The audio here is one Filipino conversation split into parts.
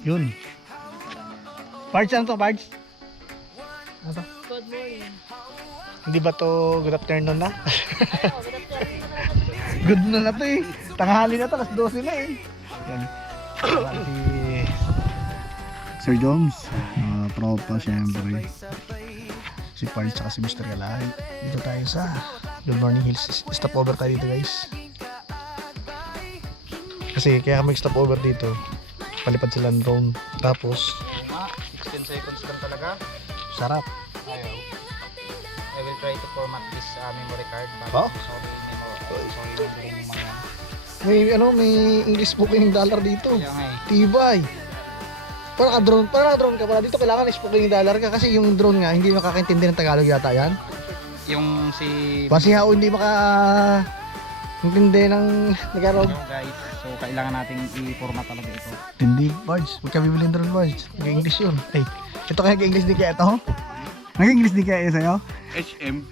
Yun. Pards, ano to, Pards? Ano to? Good morning. Hindi ba to good afternoon na? Ayaw, good afternoon. Good na to eh. Tanghali na to, alas 12 na eh. Yan. Si Sir Jones. Tropa syempre. Si Pards saka si Mr. Galay. Dito tayo sa Good Morning Hills. Stop over tayo dito guys. Kasi kaya kami stop over dito. Palipad sila ng drone. Tapos 16 seconds lang talaga. sarap. Ayaw. I will try to format this memory card. Oh? Sorry, memory yung mga yan. May English spoken dollar dito. Kaya nga eh. Tibay. Para drone ka pala dito kailangan spoken dollar ka kasi yung drone nga hindi makakaintindi ng Tagalog yata yan. Yung si... Kasi ako hindi intindi ng Tagalog. Ano, guys, so kailangan nating i-format talaga ito. Hindi, Bards. Huwag ka bibili ng drone, Bards. Nag-English yun. Hey, ito kaya nag-English din kaya ito? Nag-English din kaya sa'yo? HM.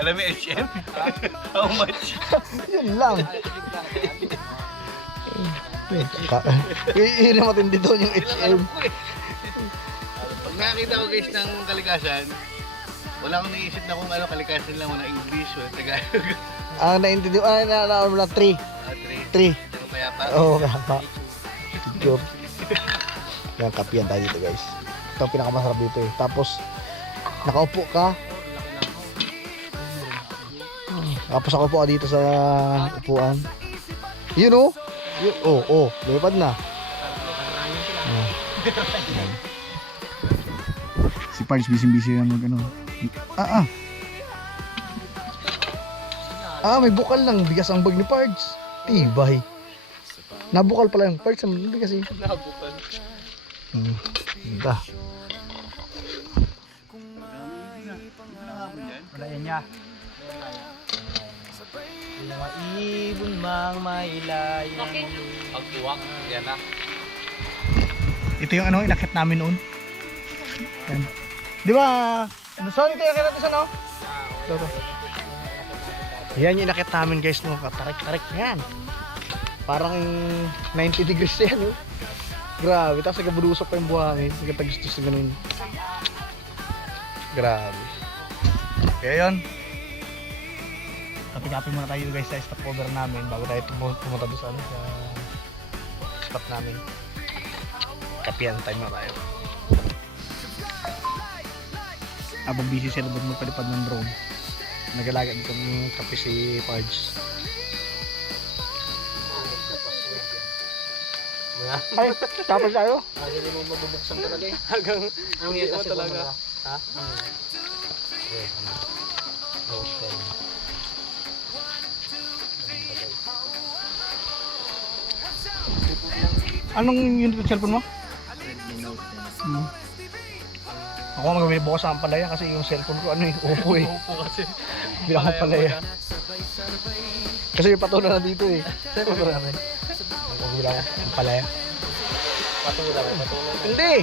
Alam mo yung HM? How much? Yun lang. Yun ang matindi doon yung HM. Pag nakakita ko guys ng kalikasan, wala akong naisip na kung ano kalikasan lang, wala English, wala Tagalog. Ang naintindi, naalala mo lang 3. 3. Ano kaya pa? Oo, kapa. Picture. Yan, kapiyan tayo dito guys. Ito ang pinakamasarap dito eh. Tapos, nakaupo ka. Tapos nakaupo ka dito sa upuan. Yun oh. Yun, lumipad na. Yan. Si Pards busy lang mag ano. May bukal lang. Bigas ang bag ni Pards. Tibay. Nabukal pala yung Pards. Ang bigas eh. Nabukal. Ito. Wala yan niya. Mga ibon mang mailayan. Pagtuwak, yan na. Ito yung ano, inakit namin noon. Yan. Di ba? Saan ito yung inakit natin sa no? Ito. Yan yung inakit namin guys no. Tarik-tarik yan. Parang 90 degrees yan no. Grabe. Tapos nagabudusok pa yung buhangin. Nagatagistos na ganun. Grabe. Kaya yun. Kapit-kapit muna tayo guys sa stopover namin bago tayo pumunta doon sa spot namin. Kapiyan time na tayo. Habang busy sila doon magpalipad ng drone. Nagalaga dito ng kape si Pards. Ay, tapos tayo? Hindi mo mabubuksan talaga eh. Hanggang, Anong yan kasi talaga. Ha? Okay. Anong unit ng cellphone mo? Ako magbibilang bukas sa Ampalaya kasi yung cellphone ko ano Oppo eh. Opo kasi. Bilang Ampalaya. Kasi yung patula na dito eh. Saan yung patula namin? Bilang Ampalaya. Patula. Hindi!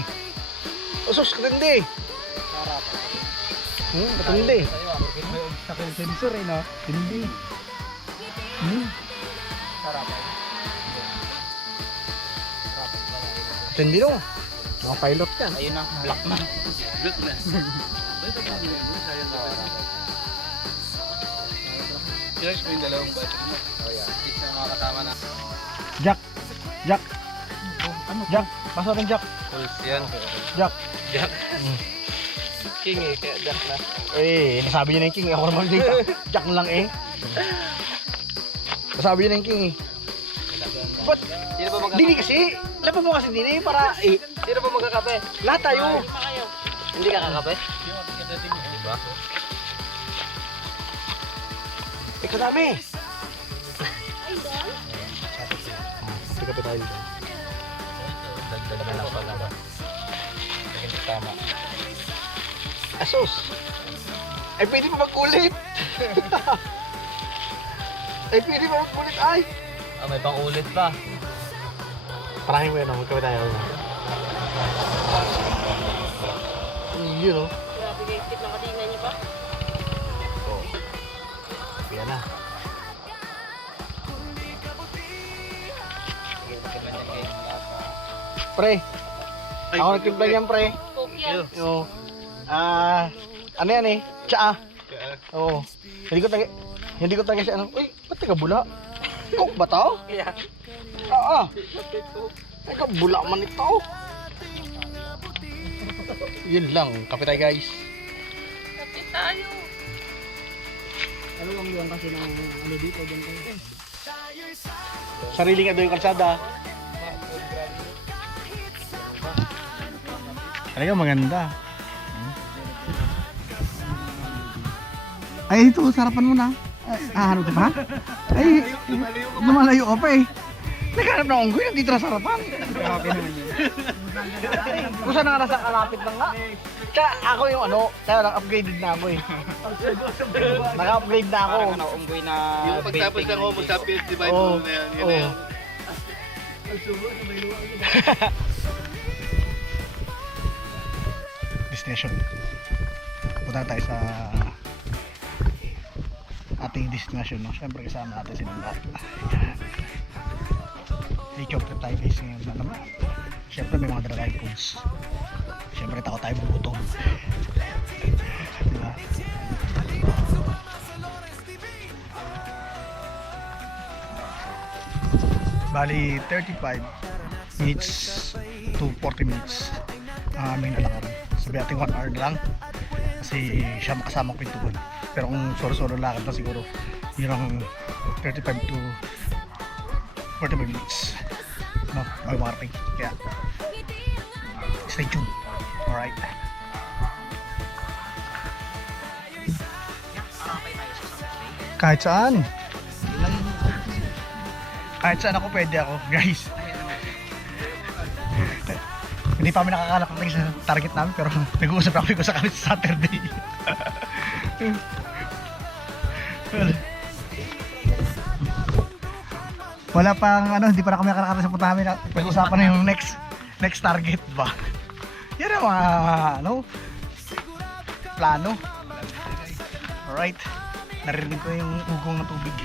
Usos ka hindi! Ba't hindi? May obstacle sensor eh no? Hindi. Hindi no. Mga pilot yan. Ayun na, black na. Good na. Charge mo yung dalawang battery mo. Oh yeah. Hindi na makakatama na. Jack! Jack! Ano? Jack! Pasok ng Jack! Pulse yan. Jack! Jack. King eh, kaya Jack na. Eh, nasabi niya na yung king eh. Ako naman dito. Jack lang eh. Nasabi niya na yung king eh. Ba't? Sino ba Dini kasi. Laban mo kasi dini para eh. Sino ba magkakape? Lahat tayo. Hindi ka kakape? Diba? Ikaw dami. Kape tayo dito. Dagdag na lang pala ba? Hindi tama. Asos. Ay pwede pa magkulit. Ay pwede pa magkulit ay. Ah, may pang ulit pa. Parahin mo yan, magkape tayo. Yun o. Grabe kayo, tip ng kadingan niyo pa. Yan na. Pre, ako nagtimpla niyan, pre. Kokya. Yo. Ano yan eh? Tsaa. Oo. Hindi ko taga siya ano. Uy, ba't taga bula? Coke ba to? Yeah. Taga bula man ito. Yun lang, kape tayo guys. Kapit tayo. Ano ang luwan kasi ng ano dito dyan kayo? Sarili nga doon yung kalsada. Talaga maganda. Ay, ito, sarapan mo na. Hanap ka pa? Ay, lumalayo ka pa eh. Naghanap na unggoy, nandito na sarapan. Grabe naman yun. Kung saan nga nasa kalapit lang nga. Tsaka ako yung ano, kaya nag-upgraded na ako eh. Naka-upgrade na ako. Parang naunggoy na Yung pagtapos ng Homo sapiens divide Oo. na yan. Yun Oo. na yan. Destination. Punta na tayo sa ating destination, no? Siyempre kasama natin si Nanda. Take-off trip tayo guys ngayon na naman. Siyempre may mga dry foods. Siyempre takot tayo bubutong. Diba? Bali 35 minutes to 40 minutes ang aming lalakad. Sabi natin 1 hour na lang kasi siya makasama ko pintuan. Pero kung solo-solo lakad na siguro yun ang 35 to 45 minutes, no, bago makarating. Kaya stay tuned. Alright. Kahit saan ako pwede ako guys. Hindi pa kami nakakalaking sa target namin pero nag-uusap kami ko sa kami sa Saturday. Wala pang ano, hindi pa na kami nakakarating sa punta namin. Pag-usapan na yung next target ba. Yan ang mga ano, plano. Alright. Narinig ko yung ugong ng tubig.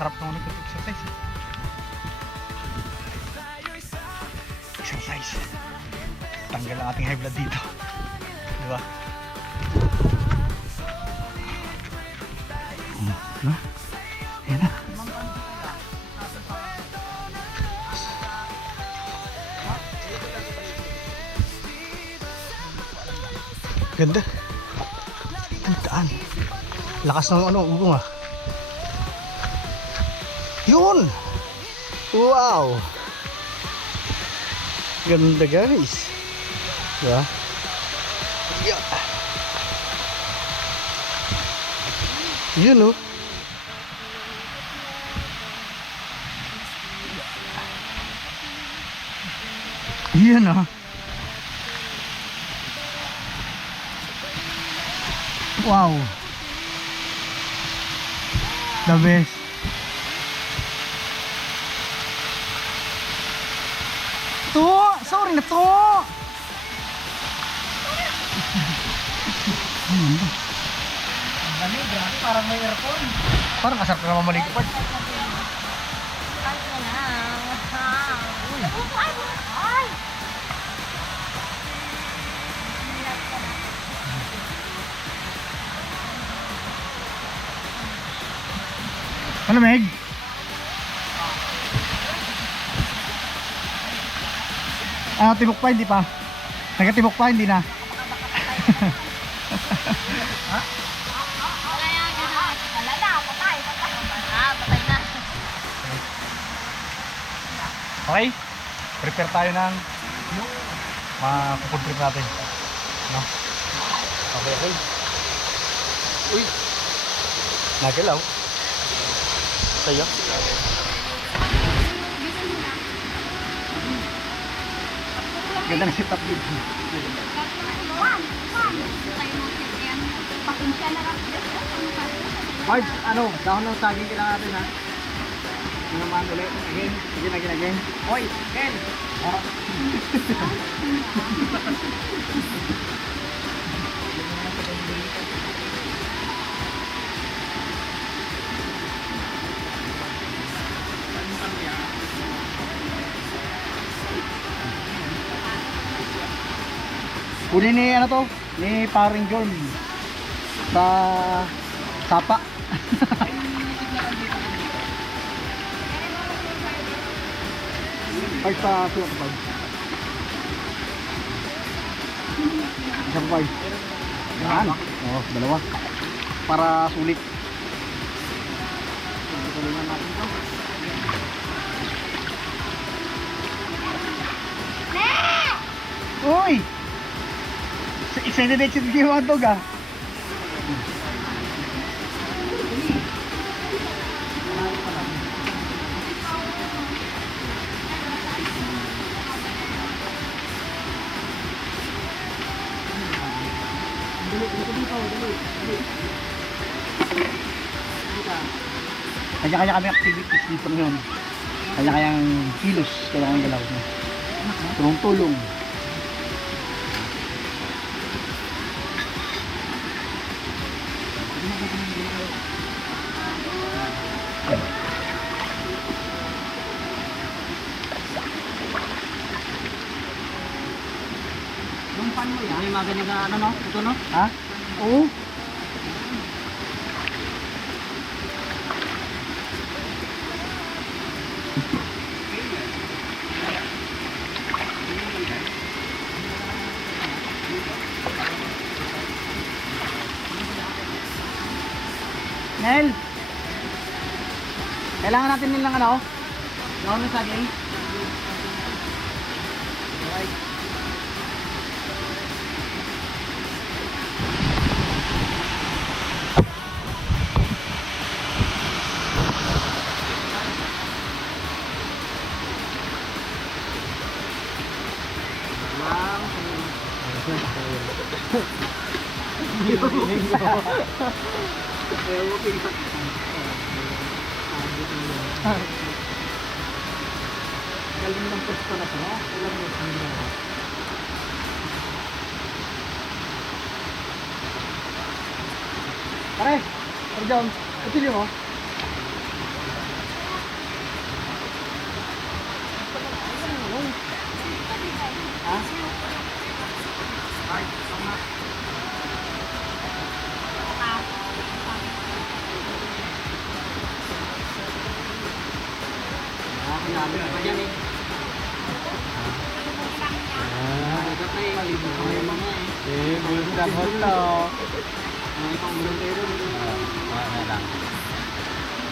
Sarap naman ito exercise. Exercise. Tanggal ang ating high blood dito. Diba? No? Ayan na. Ganda. Ang daan. Lakas ng ano, ugong ah. Yun! Wow! Ganda guys. Diba? Yeah. Yun oh. Yun oh. Wow. The best. To, sorry na to. Dami, grabe, parang may aircon. Parang kasarap na naman maligpad. Ano, Meg? Ah, tibok pa, hindi pa. Nagatibok pa, hindi na. Okay? Prepare tayo ng food trip natin. No? Okay, okay. Uy! Nagalaw. Tayo. Ganda na setup dito. Marge, ano? Dahon ng saging kailangan natin ha? Ano naman ulit? Again. Hoy! Ken! Huli ni ano to? Ni paring John. Sa Sapa. Pag sa sulat pag. Isa pa pag. Yan. Oo, dalawa. Para sulit. Tulungan natin to. Uy! Excited yung mga dog ah. Kanya-kanya kami activities dito ngayon. Kanya-kanyang kilos, kanya-kanyang galaw. Tulong-tulong. Yung pan mo yan. May mga ganyan na ano no? Ito no? Ha? Oo. Nel! Kailangan natin nilang ano? Gawin na saging. Galing ng pwesto na to. Alam mo ang ginawa. Pare! Pare John! Putili mo? Ha? Nakakilala pa dyan eh. Dapat eh, malibog ka yung mga eh. Bulldog hotlo. Ang ipang bulong Ano lang.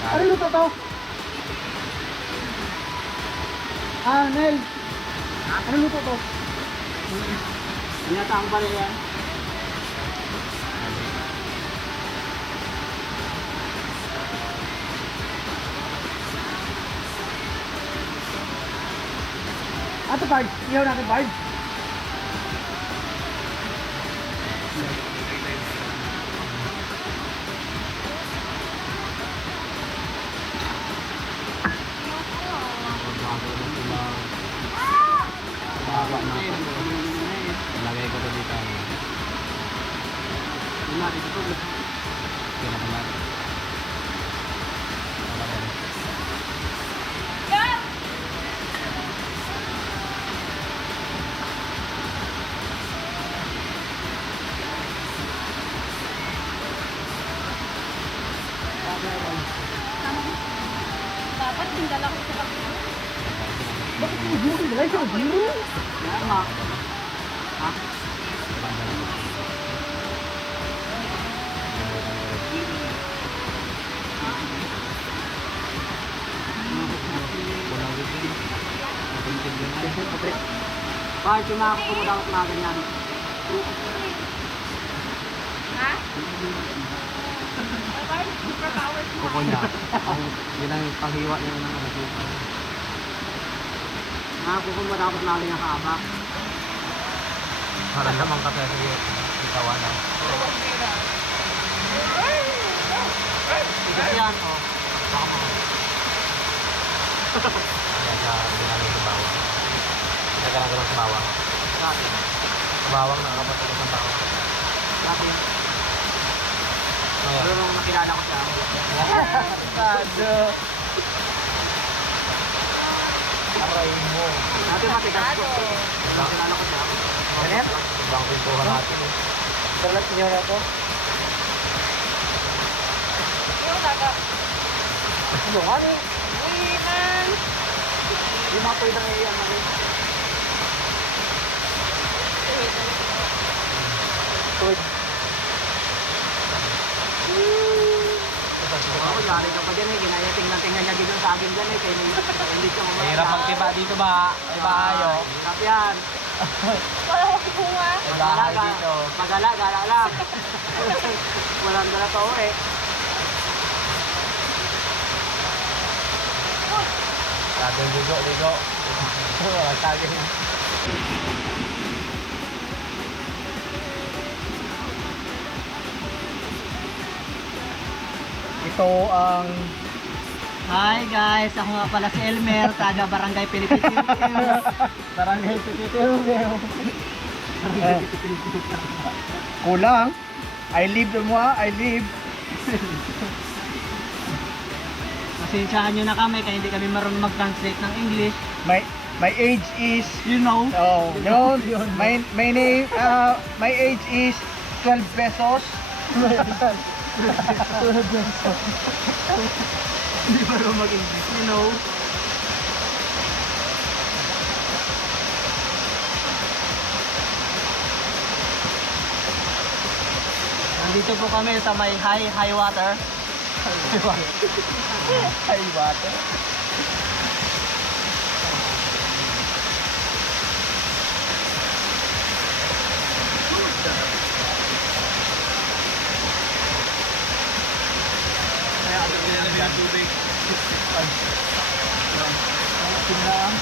Ano luto to? Ah, Nel! Ano luto to? Binataang pala yan. Ato Bard! Iyaw natin Bard! Baba na ako. Lagay ko to dito. Yung natin ito. Pinakamat. Dapat dindala ko sa kapito. Bakit mo dito? Dalay sa biro? Tama. Ha? Bakit yung mga kukumo dapat mga ganyan? Ha? Bye-bye. Superpowers mo. Kuko niya. Yun ang panghiwa niya ng ano dito. Mga kukumo dapat mga ganyan kaabak. Para naman kasi sa itawanan. Ito yan. Oh. Kaya sa ginamit sa bawang. Nagkakaroon sa bawang. Sa bawang nakakapatid ng bawang. Dati. Kaya. Pero nung nakilala ko siya. Sado! Dati matigas ko. Nung nakilala ko siya. Ano yan? Ibang pintuhan natin. Salat niyo na to. Yung daga. Ano nga ni? Uy, man. Yung mga pwede na iyan namin. Tuwid. Ako, lari ka pa dyan eh. Ginaya tingnan niya dito sa akin dyan eh. Kaya hindi siya mamaya. Mahirap magtiba dito ba? May bahayo. Hirap yan. Wala ko bunga. May bahay dito. Magala, gala lang. Walang gala pa eh. Saging ligo. Saging. Ito ang Hi guys, ako nga pala si Elmer, taga Barangay Pilipitin. Barangay Pipitilveo. Kulang. I live Pasensyahan nyo na kami kaya hindi kami marunong mag-translate ng English. my age is You know. my name my age is 12 pesos. Hindi marunong mag-English, you know. Nandito po kami sa may high water. Ay, water. Kaya ako nilalagay ng tubig. Tingnan.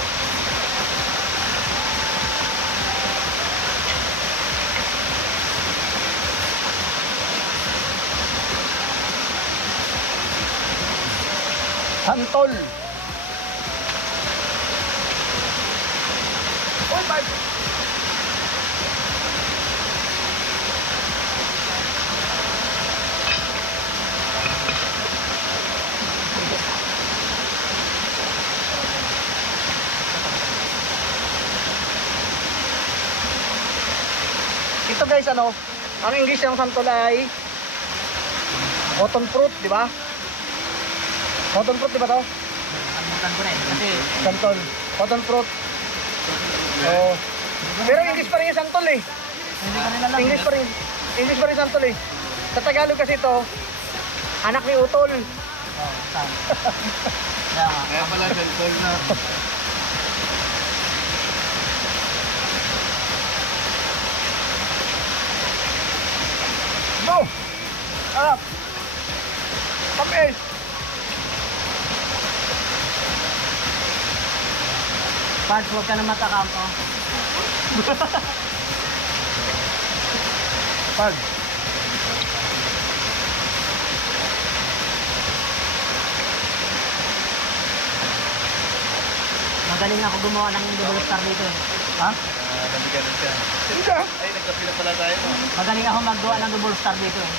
Santol. Oy, bye. Ito guys, ano, ang English ng santol ay cotton fruit, di ba? Cotton fruit, di ba to? Kalimutan ko rin kasi Santol. Cotton fruit. Oo. Pero English pa rin yung santol eh. hindi ko rin alam. English pa rin. English pa rin santol eh. Sa Tagalog kasi ito, anak ni utol. Oh, saan? Kaya nga. Kaya pala sentol na. Go! Up! Tamis! Pards, huwag ka na matakam, oh. Pag. Magaling ako gumawa ng double star dito eh. Ha? Nabigyan na siya. Hindi ah. Ay, nagkapila pala tayo. No? Magaling ako maggawa ng double star dito eh.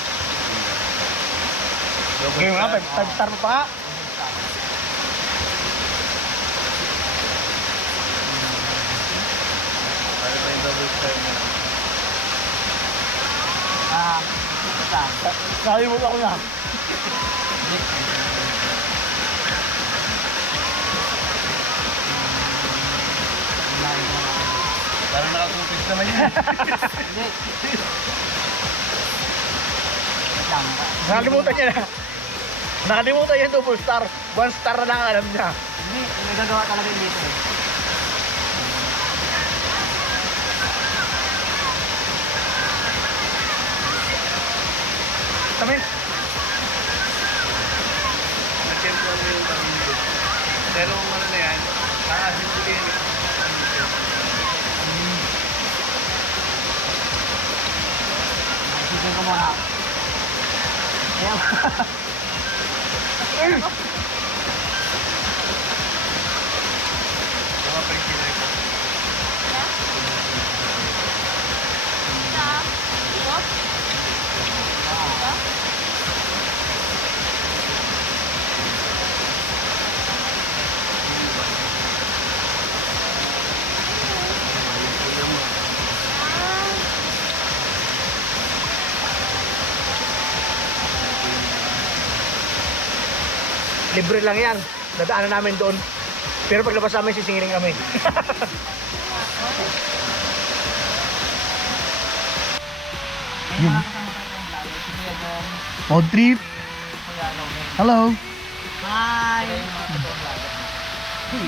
Okay nga, 5 star mo pa. Para tayong double star na. Basta. Nakalimutan ako na. Parang nakatupid naman yun. Hindi. Lang. Nakalimutan niya na. Nakalimutan niya yung double star. 1 star na lang alam niya. Hindi, may nagagawa talaga yung dito eh. Tamis. Nag-tempo ano yung pamilya. Pero kung ano na yan, nakasin ko din. Isipin ko muna. Ayan. Mga pagkilay ko. Sa? Ito? libre lang yan. Dadaanan namin doon. Pero paglabas namin, sisingilin kami. Yun. Road trip. Hello. Hi!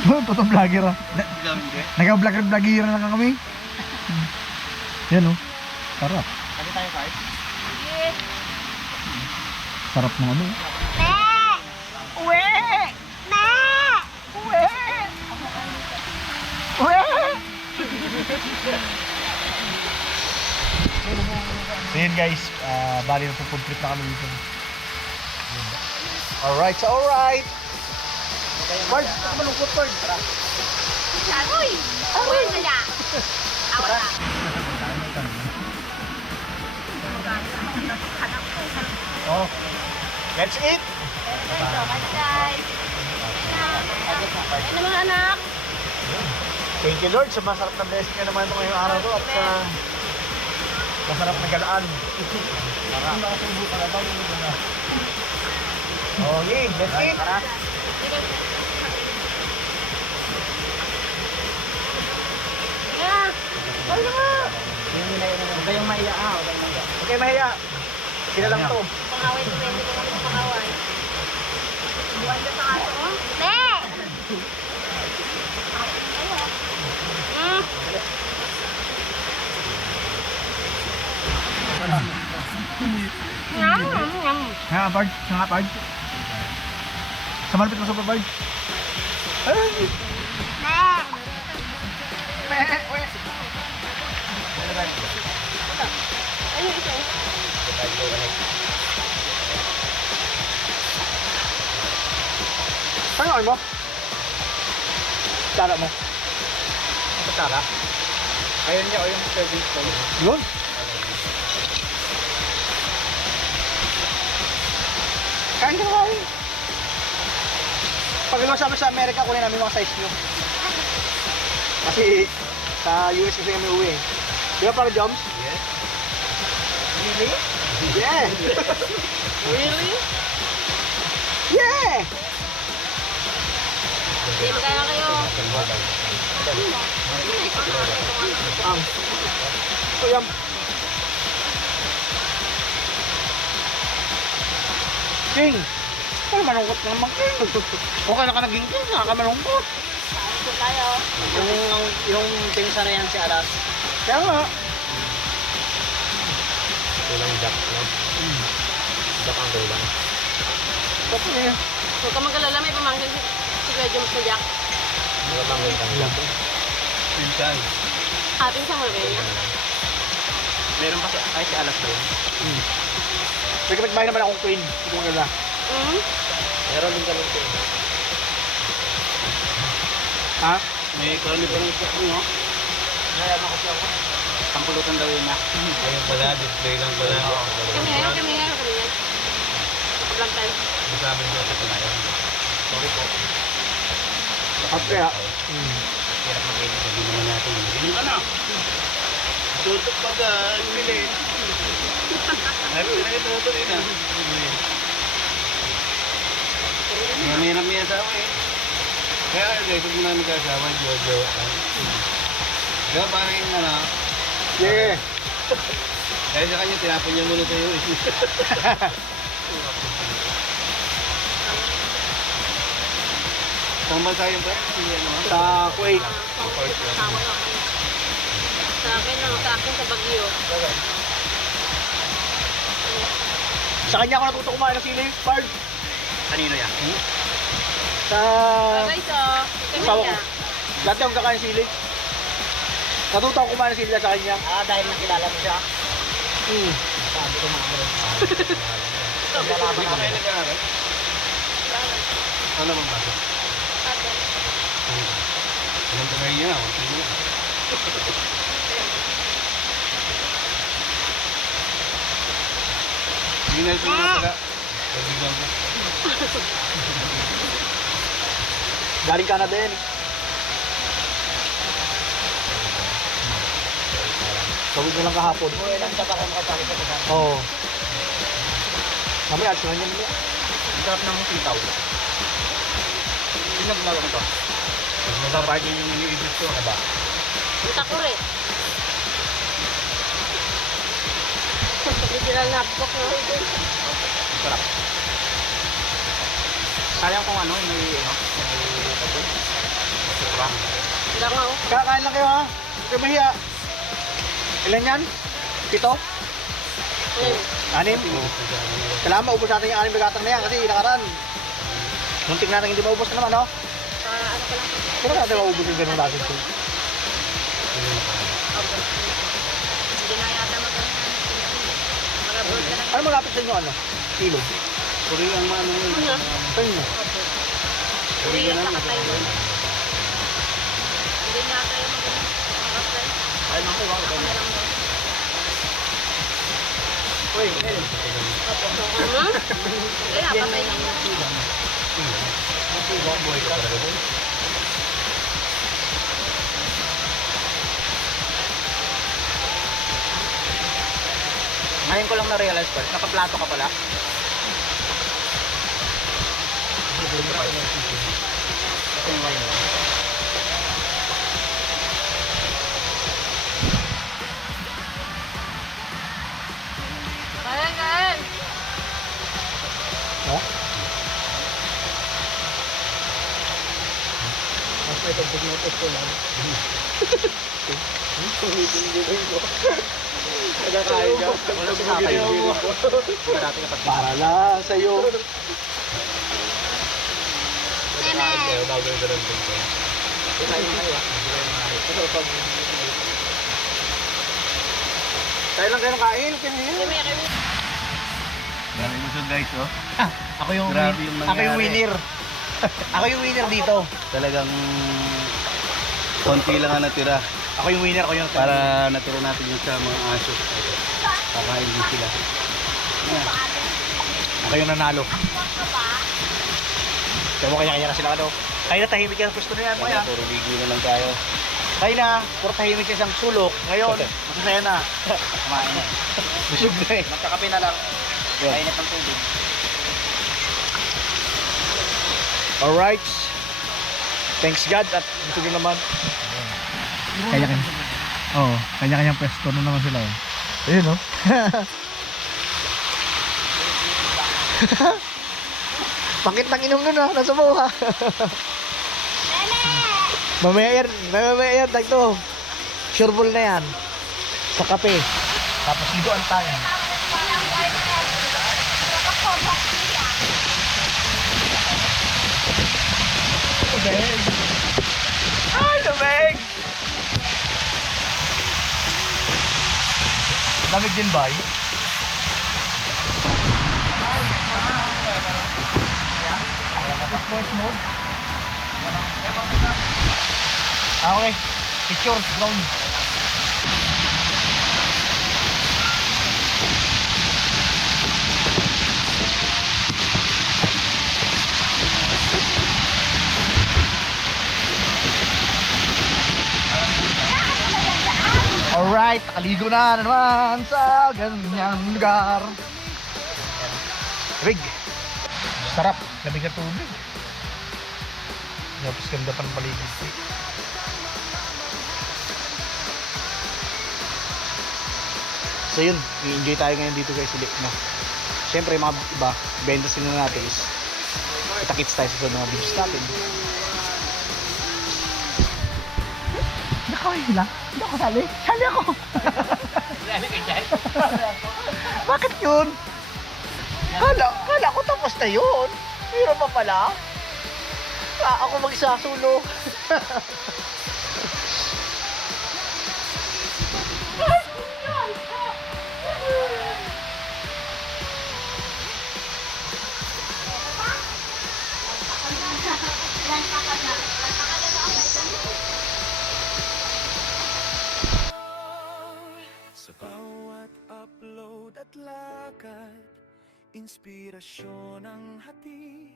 Totoo vlogger ah. Nag-vlogger na lang kami. Yan oh. Sarap. Kali tayo, Card? Sarap ng ano. Uwe! Na! Uwe! Uwe! So yun guys, bali na food trip na kami dito. Alright, so alright. Bard, malungkot Bard. Uy! Uy, nila! Awala. Oh, let's eat. Ano mga anak? Thank you Lord sa masarap na blessing na naman ito ngayong araw to at sa masarap na galaan. Okay, let's eat. Yeah. Ano nga? Huwag kayong maiya, huwag kayong maiya. Okay, mahiya. Sila lang to. Pangaway ko pwede ko kami pangaway. Buwan na sa kaso mo? Ne! Ngam, ngam, ngam. Nga Bard, nga Bard. Sa malapit na super Bard. Ay! Ne! Ayun, ito. Ano mo? Tara mo. Tara. Ayun niya, o yung service ko. Yun. Kain ka na kain. Pag ilusama sa Amerika, kunin namin mga size nyo. Kasi sa US kasi kami uwi eh. Di ba para Joms? Yes. Really? Yeah! Really? Yeah! Hindi ba kaya kayo? So yan. King! Ay, malungkot na naman King. Okay na ka naging King, nakakamalungkot. Ito tayo. Yung pinsa na yan si Aras. Kaya nga. Kulang jack, no? Jack ang kulang. Tapos eh. Huwag ka mag-alala, may pamangkin si Kuya Joms na Jack. Mga bangin kang lang. Pinsan. Atin sa mga ganyan. Meron pa ay si Alas ba yun? May kapitbahay naman akong Queen. Hindi ko maganda. Meron din kami ito. Ha? May karami pa rin siya. Ano? Ngayon ako siya. Pampulutan daw yun na. Ayun pala, display lang pala. Kami ngayon, kami ngayon, kami ngayon. Vlog time. Hindi sa amin siya sa kanayan. Sorry po. At kaya. Hirap mag-edit. Sabi naman natin. Hindi ka na. Tutok pa ka. Pili. Ay, pinakituto rin ah. Mahirap niya sa awa eh. Kaya guys, huwag mo namin kasama. Jojo. Kaya parang yung ano. Yeah. Kaya sa kanya, tinapon niya muna sa'yo eh. Saan bansa yung pa? Sa Kuwait. Tama nga. Sa akin lang, sa akin sa Baguio. Sa kanya ako natuto kumain ng sili. Bard. Kanino yan? Sa... Guys, oh. Kami Sawa ko. nga. Dati ako kakain ng sili. Natuto ako kumain ng sili sa kanya. Dahil nakilala mo siya. Sabi ko mga Hindi ko kayo nag-aaral. Ano bang baso? Anong tagay niya? Hindi na ito mga taga. Pagbigang ko. Galing Canada yan. Tawid na lang kahapon. Uy, lang siya para makapagin sa taga. Oo. Mamaya, asuhan niya nila. Sarap ng sitaw. nag-vlog ako to. Masarap din yung iniibig ko. Aba. Ang takure. Hindi sila napok na. Sarap. Sayang kung ano, may tapos. Masarap. Wala nga oh. Kakain lang kayo ha. Huwag kayo mahiya. Ilan yan? 7? Ayun. 6? Kailangan maubos natin yung 6 na gatang na yan kasi nakaraan. Muntik natin hindi maubos na naman, no? Ano ko lang. Pero natin maubos yung ganun natin. Hindi na yata mag-abroad ka na. Ano malapit sa inyo, ano? Ilog? Puri ang maano yun. Ano? Sa inyo? Korea sa Taiwan. Hindi na tayo mag-apply. Ay, naku, wow. Ako na lang daw. Uy, Mel. Ano? Kaya patay na mo. Buhay ka talaga doon. Ngayon ko lang na-realize pa, nakaplato ka pala. Ito yung ngayon. Kain, kain! No? Mas may pagpagnotos ko lang. Nagkakain ka? Wala sinakay mo. Dati ka Para lang sa'yo. Nene! Bago yung ganun din. Tayo lang kayo ng kain. Kami, kami. Grabe mo siya guys, oh. Ako yung, Grabe yung ako yung nangyari. winner. Ako yung winner dito. Talagang konti lang ang natira Ako yung winner. Ako yung para naturo natin yung sa mga aso. Kakain din sila. Ako yung nanalo. Kaya mo kanya-kanya na sila ano. Kaya na tahimik ka sa pwesto na yan. Kaya puro ligo na lang tayo. Kaya na, puro tahimik siya isang sulok. Ngayon, masasaya na. Kumain na. Busog na eh. Magkakape na lang. Yun. Kainit ng tubig. Alright. Thanks God at busog na naman. Kanya-kanya. Oo, kanya-kanyang pwesto na naman sila. Ayun oh. Pakit ng inom nun ah, nasa mo ha. Mamaya yan, tagto. Sureball na yan. Sa kape. Tapos liguan tayo. Lamig! Ay, lamig! Lamig din ba? Okay, picture, ground. Alright, nakaligo na naman sa ganyang lugar. Rig. Sarap, lamig na tubig. Tapos ganda pa ng paligid. So yun, i-enjoy tayo ngayon dito guys ulit, no? Siyempre mga iba, benda sila natin is kita-kits tayo sa mga videos natin. Nakawin sila? Hindi ako sali? Sali ako! Bakit yun? Kala ko tapos na yun. Pero pa pala. Ako magsasulo. Sa bawat upload at lakad, inspirasyon ang hatid